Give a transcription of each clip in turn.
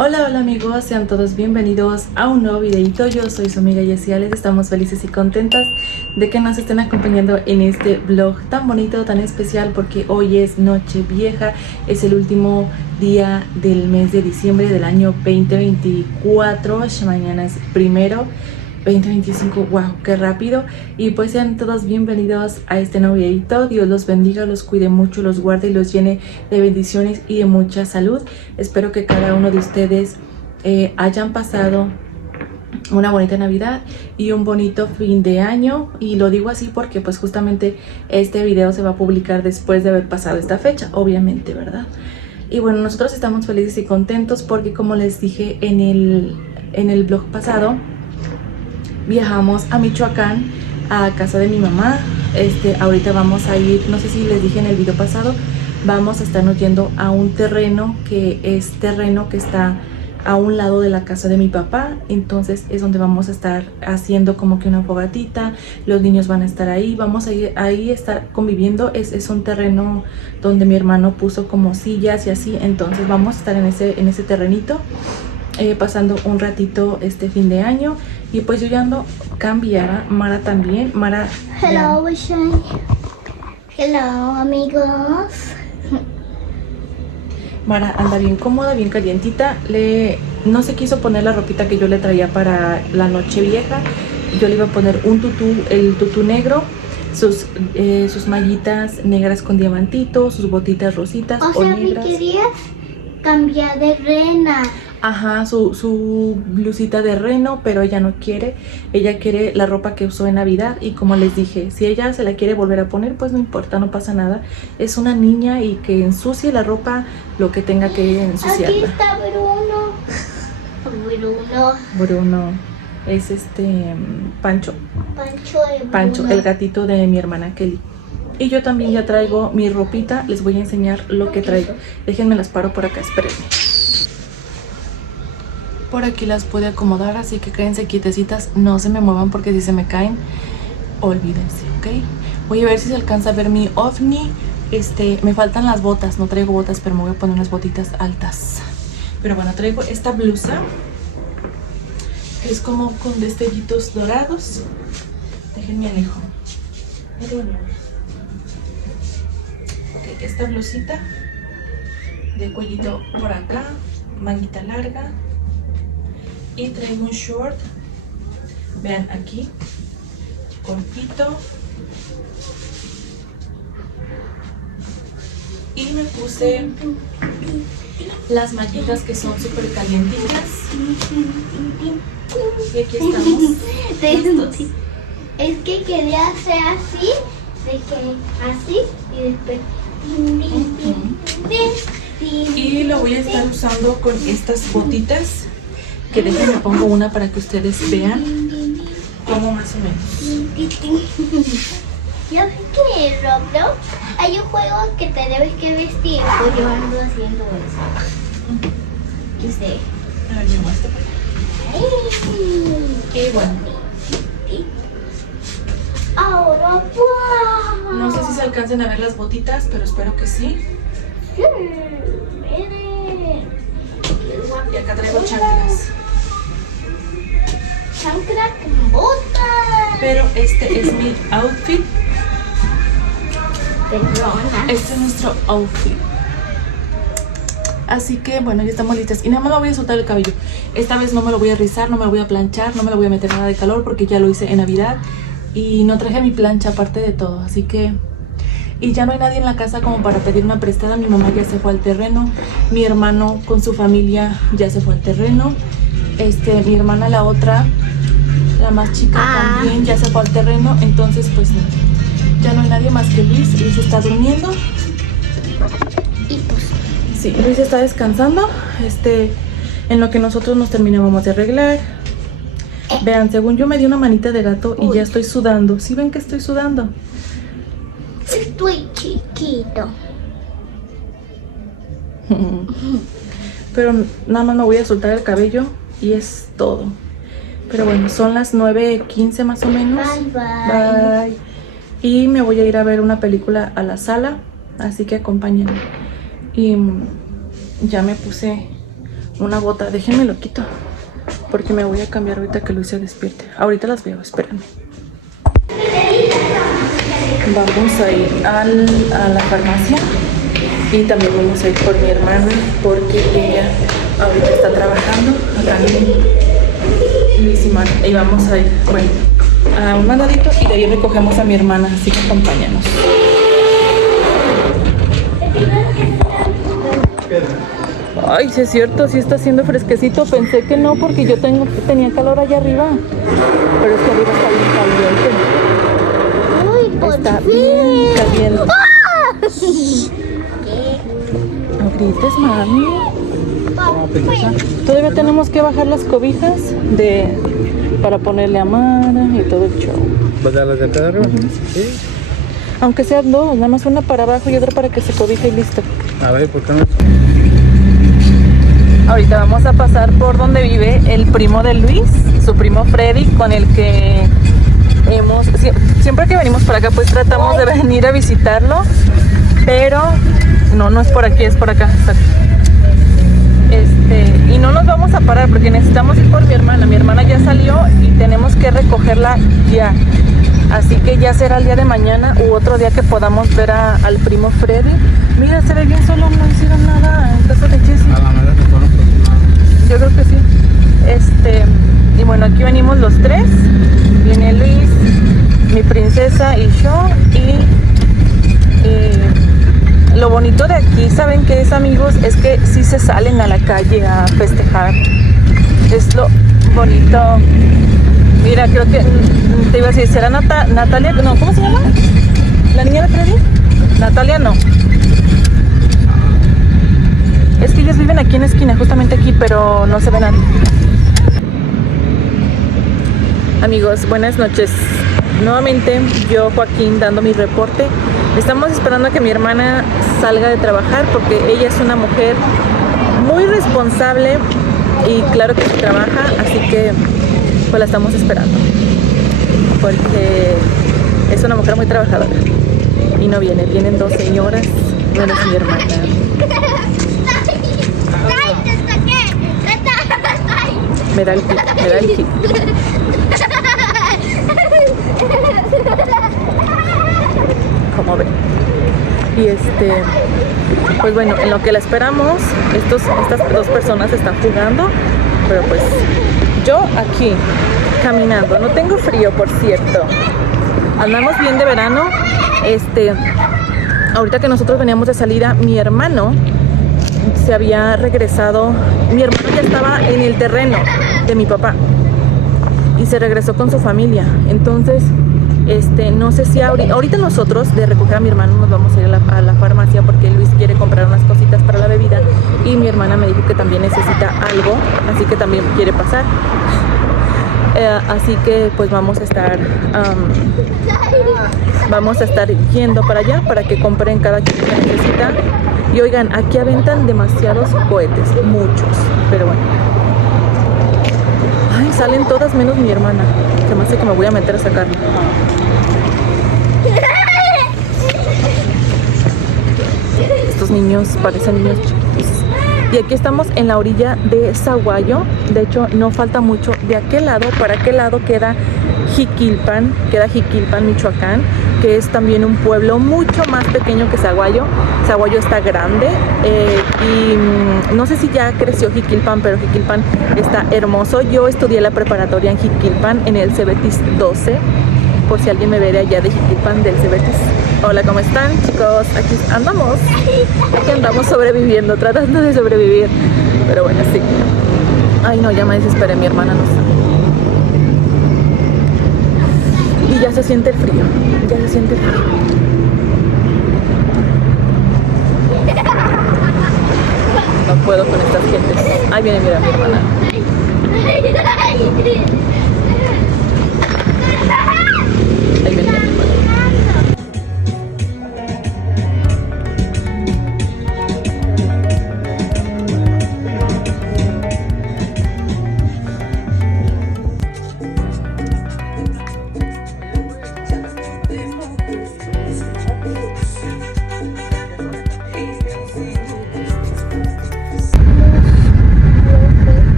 Hola, hola amigos, sean todos bienvenidos a un nuevo videito. Yo soy su amiga Jessie Alex. Estamos felices y contentas de que nos estén acompañando en este vlog tan bonito, tan especial, porque hoy es Nochevieja, es el último día del mes de diciembre del año 2024. Mañana es primero 2025, wow, qué rápido. Y pues sean todos bienvenidos a este nuevo videito. Dios los bendiga, los cuide mucho, los guarde y los llene de bendiciones y de mucha salud. Espero que cada uno de ustedes hayan pasado una bonita Navidad y un bonito fin de año. Y lo digo así porque pues justamente este video se va a publicar después de haber pasado esta fecha, obviamente, ¿verdad? Y bueno, nosotros estamos felices y contentos porque, como les dije en el vlog pasado, viajamos a Michoacán, a casa de mi mamá. Ahorita vamos a ir, no sé si les dije en el video pasado, vamos a estarnos yendo a un terreno que está a un lado de la casa de mi papá. Entonces es donde vamos a estar haciendo como que una fogatita, los niños van a estar ahí, vamos a ir ahí estar conviviendo. Es un terreno donde mi hermano puso como sillas y así, entonces vamos a estar en ese terrenito, pasando un ratito este fin de año. Y pues yo ya ando cambiada, Mara también. Mara, hello, hello amigos. Mara anda bien cómoda, bien calientita. No se quiso poner la ropita que yo le traía para la Nochevieja. Yo le iba a poner un tutú, el tutú negro, sus mallitas negras con diamantitos, sus botitas rositas o sea, negras. me querías cambiar de rena. Ajá, su blusita de reno, pero ella no quiere. Ella quiere la ropa que usó en Navidad. Y como les dije, si ella se la quiere volver a poner, pues no importa, no pasa nada. Es una niña y que ensucie la ropa lo que tenga que ensuciarla. Aquí está Bruno. Bruno es Pancho. Pancho, el gatito de mi hermana Kelly. Y yo también ya traigo mi ropita. Les voy a enseñar lo que traigo. Déjenme las paro por acá, espérenme. Por aquí las pude acomodar, así que quédense quietecitas, no se me muevan porque si se me caen, olvídense, ¿ok? Voy a ver si se alcanza a ver mi ovni. Me faltan las botas, no traigo botas, pero me voy a poner unas botitas altas. Pero bueno, traigo esta blusa, que es como con destellitos dorados. Déjenme alejo. Ok, esta blusita de cuellito por acá, manguita larga. Y traigo un short, vean aquí, cortito. Y me puse las mallitas que son súper calientitas. Y aquí estamos. Es que quería hacer así, de que así y después. Y lo voy a estar usando con estas botitas, que déjenme pongo una para que ustedes vean cómo más o menos. Yo sé que en Roblox hay un juego que te debes que vestir. Pues yo ando haciendo eso. ¿Qué sé? A ver, me muestro. Y bueno, ahora, wow. no sé si se alcancen a ver las botitas, pero espero que sí. Miren. Y acá traigo chanclas. Chancla con botas. Pero este es mi outfit. Perdona. Este es nuestro outfit. Así que bueno, ya estamos listas. Y nada más me voy a soltar el cabello. Esta vez no me lo voy a rizar, no me lo voy a planchar, no me lo voy a meter nada de calor porque ya lo hice en Navidad. Y no traje mi plancha aparte de todo, así que... Y ya no hay nadie en la casa como para pedir una prestada. Mi mamá ya se fue al terreno. Mi hermano con su familia ya se fue al terreno. Mi hermana, la otra, la más chica, también ya se fue al terreno. Entonces pues no, ya no hay nadie más que Luis. Luis está durmiendo. Y pues sí, Luis está descansando. En lo que nosotros nos terminábamos de arreglar. Vean, según yo me di una manita de gato y ya estoy sudando. ¿Sí ven que estoy sudando? estoy chiquito. Pero nada más me voy a soltar el cabello y es todo. Pero bueno, son las 9:15 más o menos. Bye, bye. Bye. Y me voy a ir a ver una película a la sala, así que acompáñenme. Y ya me puse una bota. Déjenme lo quito, porque me voy a cambiar ahorita que Luis se despierte. Ahorita las veo, espérenme. Vamos a ir a la farmacia y también vamos a ir por mi hermana porque ella ahorita está trabajando acá en Luis y Mar. Y vamos a ir, bueno, a un mandadito y de ahí recogemos a mi hermana, así que acompáñanos. Ay, sí es cierto, sí está haciendo fresquecito. Pensé que no porque yo tenía calor allá arriba, pero es que arriba está bien caliente. Uy, por Está fin. bien caliente. ¡Ah! No grites, mami. Todavía tenemos que bajar las cobijas para ponerle a Mara y todo el show. ¿Vas a las de acá arriba? Sí. Aunque sean dos, nada más una para abajo y otra para que se cobije y listo. A ver, ¿por qué no? Ahorita vamos a pasar por donde vive el primo de Luis, su primo Freddy, con el que siempre que venimos por acá pues tratamos de venir a visitarlo, pero no es por aquí, es por acá. Y no nos vamos a parar porque necesitamos ir por mi hermana. Mi hermana ya salió y tenemos que recogerla ya. Así que ya será el día de mañana u otro día que podamos ver al primo Freddy. Mira, se ve bien solo, no hicieron nada en casa de Jessie. A la manera que conozco. Yo creo que sí. Y bueno, aquí venimos los tres. Viene Luis, mi princesa y yo. Y lo bonito de aquí, ¿saben qué es, amigos? Es que sí se salen a la calle a festejar. Es lo bonito. Mira, creo que te iba a decir, ¿será Natalia? No, ¿cómo se llama? ¿La niña de Freddy? Natalia no. Es que ellos viven aquí en la esquina, justamente aquí, pero no se ve nadie. Amigos, buenas noches. Nuevamente yo, Joaquín, dando mi reporte. Estamos esperando a que mi hermana salga de trabajar porque ella es una mujer muy responsable y claro que sí trabaja, así que pues la estamos esperando porque es una mujer muy trabajadora y no vienen dos señoras, bueno, es mi hermana. Me da el hit. Como ven. Y pues bueno, en lo que la esperamos, estas dos personas están jugando, pero pues yo aquí caminando, no tengo frío, por cierto. Andamos bien de verano. Ahorita que nosotros veníamos de salida, mi hermano se había regresado. Mi hermano ya estaba en el terreno de mi papá y se regresó con su familia. Entonces no sé si ahorita nosotros de recoger a mi hermano nos vamos a ir a la farmacia porque Luis quiere comprar unas cositas para la bebida y mi hermana me dijo que también necesita algo, así que también quiere pasar. Así que pues vamos a estar yendo para allá para que compren cada quien que necesita. Y oigan, aquí aventan demasiados cohetes, muchos, pero bueno. Ay, salen todas menos mi hermana. Se me hace que me voy a meter a sacarla. Estos niños parecen niños chiquitos. Y aquí estamos en la orilla de Sahuayo. De hecho, no falta mucho. De aquel lado, para aquel lado queda Jiquilpan, Michoacán, que es también un pueblo mucho más pequeño que Sahuayo. Sahuayo está grande y no sé si ya creció Jiquilpan, pero Jiquilpan está hermoso. Yo estudié la preparatoria en Jiquilpan, en el Cebetis 12, por si alguien me ve de allá de Jiquilpan, del Cebetis. Hola, ¿cómo están, chicos? Aquí andamos sobreviviendo, tratando de sobrevivir, pero bueno, sí. Ay, no, ya me desesperé, mi hermana no está. Y ya se siente el frío, No puedo con estas gentes. Ahí viene, mira, mi hermana. Ahí viene mi hermana.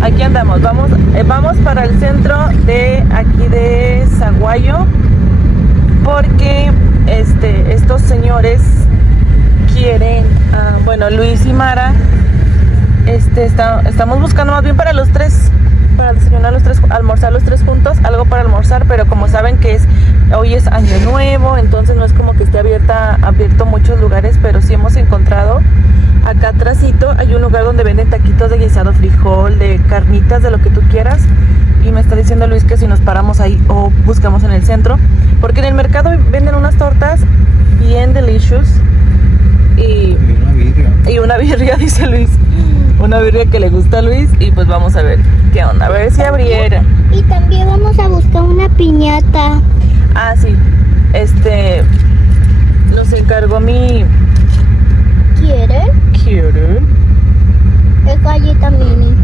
Aquí andamos, vamos para el centro de aquí de Saguayo, porque estos señores quieren, bueno, Luis y Mara, estamos buscando más bien para los tres, para desayunar los tres, almorzar los tres juntos, algo para almorzar, pero como saben que hoy es año nuevo, entonces no es como que esté abierto muchos lugares, pero sí hemos encontrado. Acá atrásito hay un lugar donde venden taquitos de guisado, frijol, de carnitas, de lo que tú quieras. Y me está diciendo Luis que si nos paramos ahí o buscamos en el centro, porque en el mercado venden unas tortas bien delicious y una birria, dice Luis, una birria que le gusta a Luis, y pues vamos a ver qué onda, a ver si abriera. Y también vamos a buscar una piñata. Ah, sí, nos encargó mi... ¿Quieren? Es galleta mini.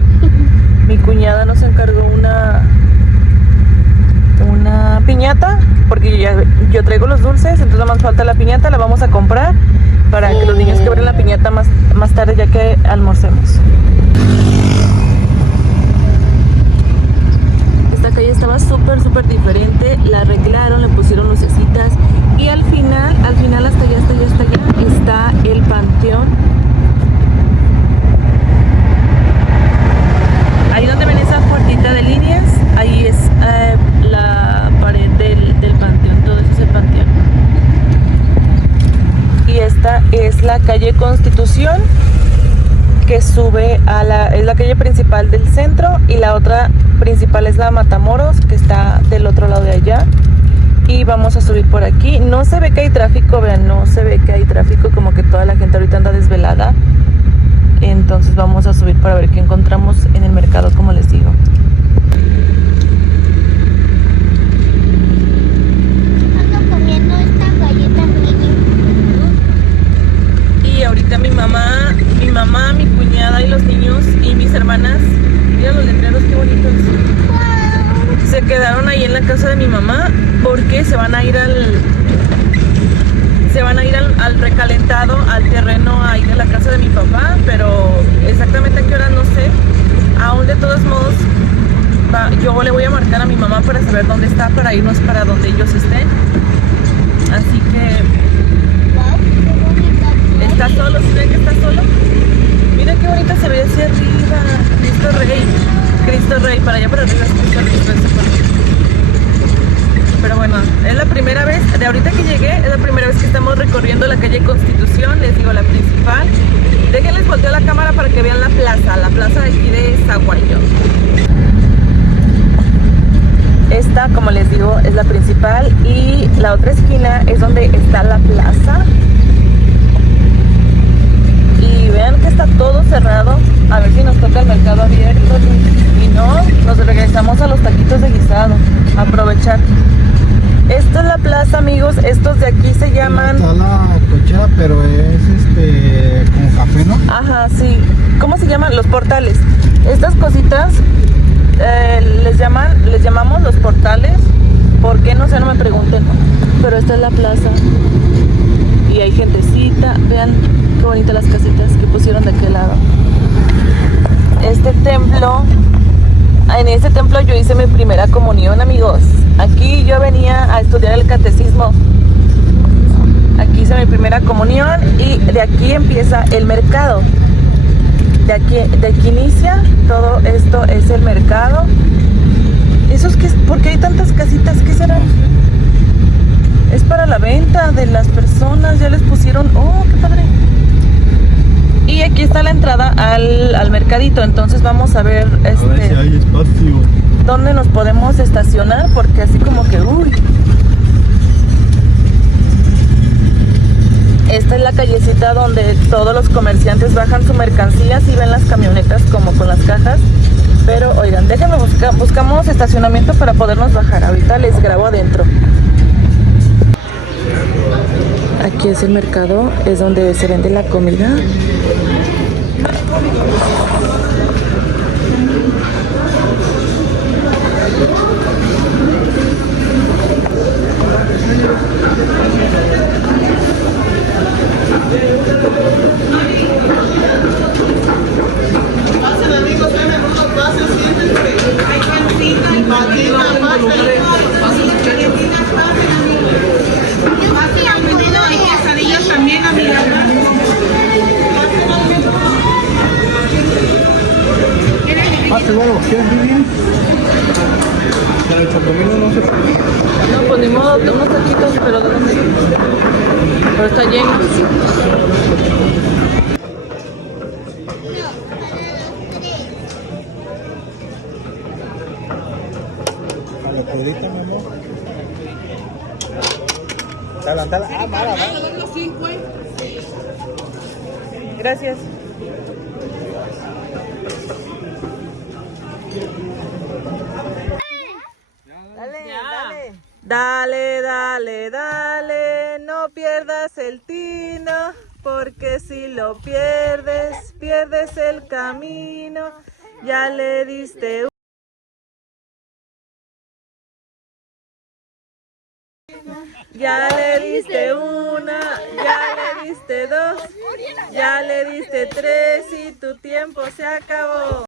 Mi cuñada nos encargó una piñata, porque yo traigo los dulces, entonces nada más falta la piñata, la vamos a comprar para que los niños quebren la piñata más tarde, ya que almorcemos. Esta calle estaba súper diferente, la arreglaron, le pusieron lucecitas y al final hasta allá está el panteón. Ahí donde ven esa puertita de líneas, ahí es la pared del panteón, todo eso es el panteón. Y esta es la calle Constitución, que sube es la calle principal del centro, y la otra principal es la Matamoros, que está del otro lado de allá. Y vamos a subir por aquí. No se ve que hay tráfico, vean, no se ve que hay tráfico, como que toda la gente ahorita anda desvelada. Entonces vamos a subir para ver qué encontramos en el mercado, como les digo. Ando comiendo esta galleta mini. Y ahorita mi mamá, mi cuñada y los niños y mis hermanas, mira los letreros, qué bonitos. Wow. Se quedaron ahí en la casa de mi mamá porque se van a ir al recalentado, al terreno ahí de la casa de mi papá, pero exactamente a qué hora no sé. Aún de todos modos, yo le voy a marcar a mi mamá para saber dónde está, para irnos para donde ellos estén. Así que... Wow, qué bonita. ¿Está solo? ¿Sí ven que está solo? Mira qué bonita se ve hacia arriba. Cristo Rey, para allá para arriba es Cristo Rey. Pero bueno, es la primera vez, de ahorita que llegué, es la primera vez que estamos recorriendo la calle Constitución, les digo, la principal. Déjenles voltear la cámara para que vean la plaza de aquí de Saguayo. Esta, como les digo, es la principal, y la otra esquina es donde está la plaza. Y vean que está todo cerrado, a ver si nos toca el mercado abierto, y no, nos regresamos a los taquitos de guisado, a aprovechar. Esta es la plaza, amigos, estos de aquí se llaman... Está la cochera, pero es como café, ¿no? Ajá, sí. ¿Cómo se llaman? Los portales. Estas cositas les llamamos los portales. ¿Por qué? No sé, no me pregunten. Pero esta es la plaza. Y hay gentecita. Vean qué bonitas las casitas que pusieron de aquel lado. Este templo... En este templo yo hice mi primera comunión, amigos. Aquí yo venía a estudiar el catecismo. Aquí hice mi primera comunión y de aquí empieza el mercado. De aquí inicia, todo esto es el mercado. ¿Esos qué? ¿Por qué hay tantas casitas? ¿Qué serán? Es para la venta de las personas, ya les pusieron... ¡Oh, qué padre! Y aquí está la entrada al mercadito, entonces vamos a ver si hay espacio. dónde nos podemos estacionar, porque así como que uy. Esta es la callecita donde todos los comerciantes bajan su mercancía, y ven las camionetas como con las cajas. Pero oigan, déjenme buscamos estacionamiento para podernos bajar. Ahorita les grabo adentro. Aquí es el mercado, es donde se vende la comida. Pasen amigos, ven unos pases. Hacen almendro y quesadillas también, amiga. Bueno, ¿quieres vivir? Para el chocomino no se puede. No, pues ni modo, unos taquitos, pero ¿de dónde? Pero está lleno. A la cuadrita, mi amor. Tala. Ah, mala. Gracias. Dale, no pierdas el tino, porque si lo pierdes, pierdes el camino. Ya le diste ya le diste una, ya le diste dos, ya le diste tres y tu tiempo se acabó.